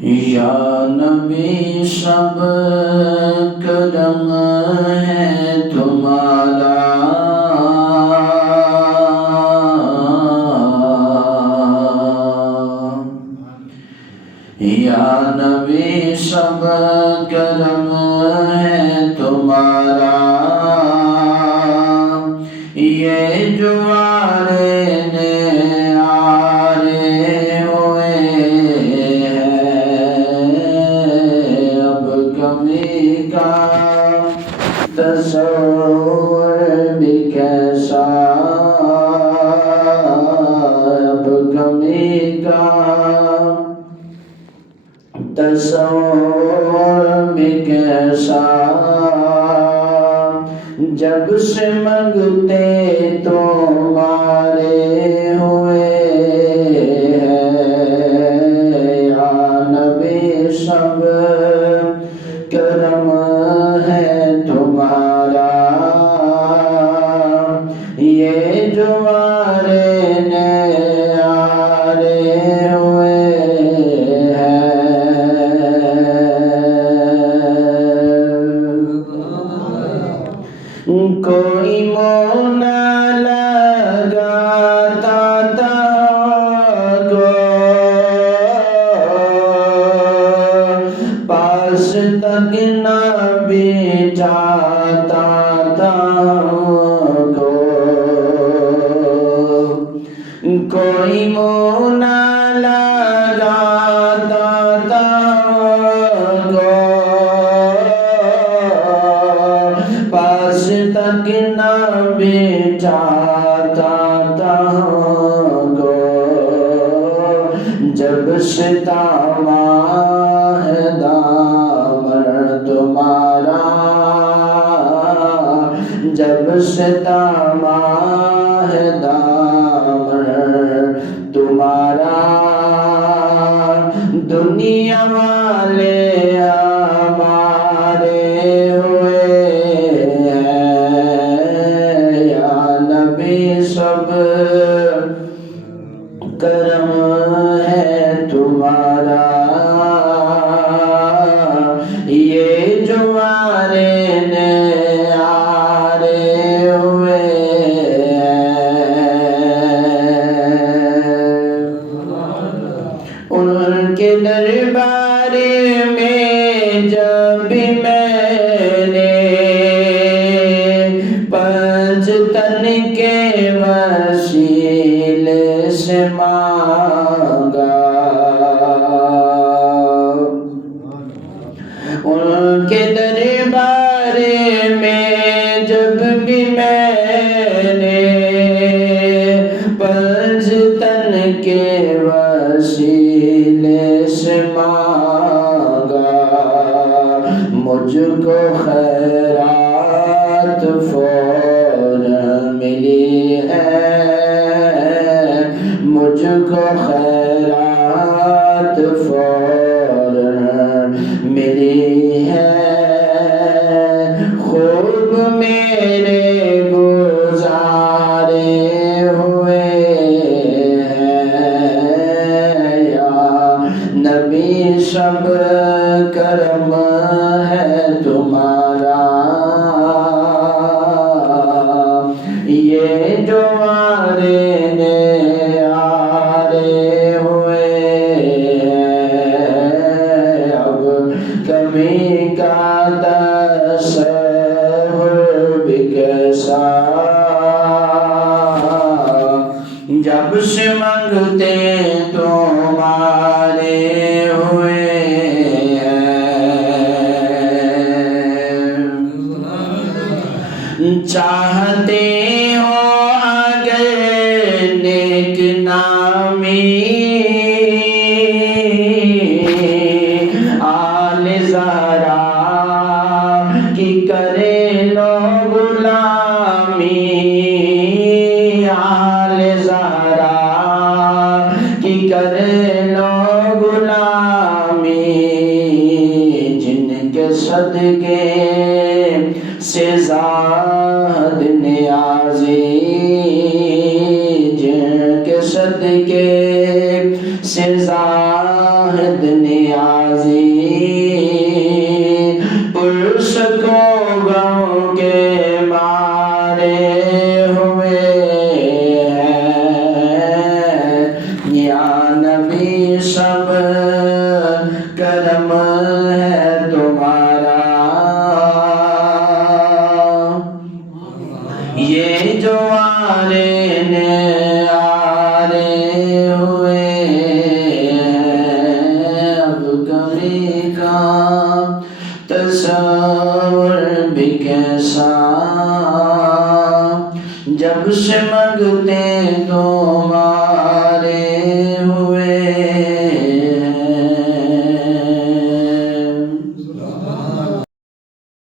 یا نبی سب کرم ہے تمہارا، یا نبی سب کرم ہے تمہارا، یہ جو تصور بھی کیسا، اب کمی کا تصور بھی کیسا، جب سے منگتے تمہارے ہوئے ہیں، یا نبی سب کرم ہے تمہارا، یہ جو آرے ہوئے ہیں، کوئی منہ نہ لگاتا تھا پاس تک نہ بٹھاتا تھا، کوئی منہ نہ لگاتا تھا، پاس تک نہ بٹھاتا تھا، جب سے تمام ہے دامن تمہارا، جب سے تمام ہے دامن تمہارا، دنیا والے ہمارے ہوئے ہیں، یا نبی سب کرم ہے تمہارا، یہ جو ہوئے ان کے دربار میں جب میں نے پنج تن کے وسیلے سے مانگا، ان کے دربار میں جب بھی میں نے پنج تن کے وسیلے سے مانگا، مجھ کو خیرات فوراً ملی ہے، مجھ کو خیرات فوراً ملی ہے، خوب میرے گزارے ہوئے ہیں، یا نبی سب کرم ہے تمہارا، یہ جو ہوئے ہیں، اب کمی کا تصور بھی کیسا، جب سے منگتے تمہارے ہوئے ہیں، چاہتے ہو اگر نیک نامی آل زہرا کی کرے لو غلامی، آل زہرا کی کرے لو غلامی، جن کے صدقے سے زاد نیازی، جن کے صدقے سے زاہد نیازی پرس کو غم کے مارے ہوئے ہیں یا نبی سب کرم ہے تمہارا یہ جو آرے ہوئے ہیں اب کبھی کا تصور بھی کیسا جب سے منگتے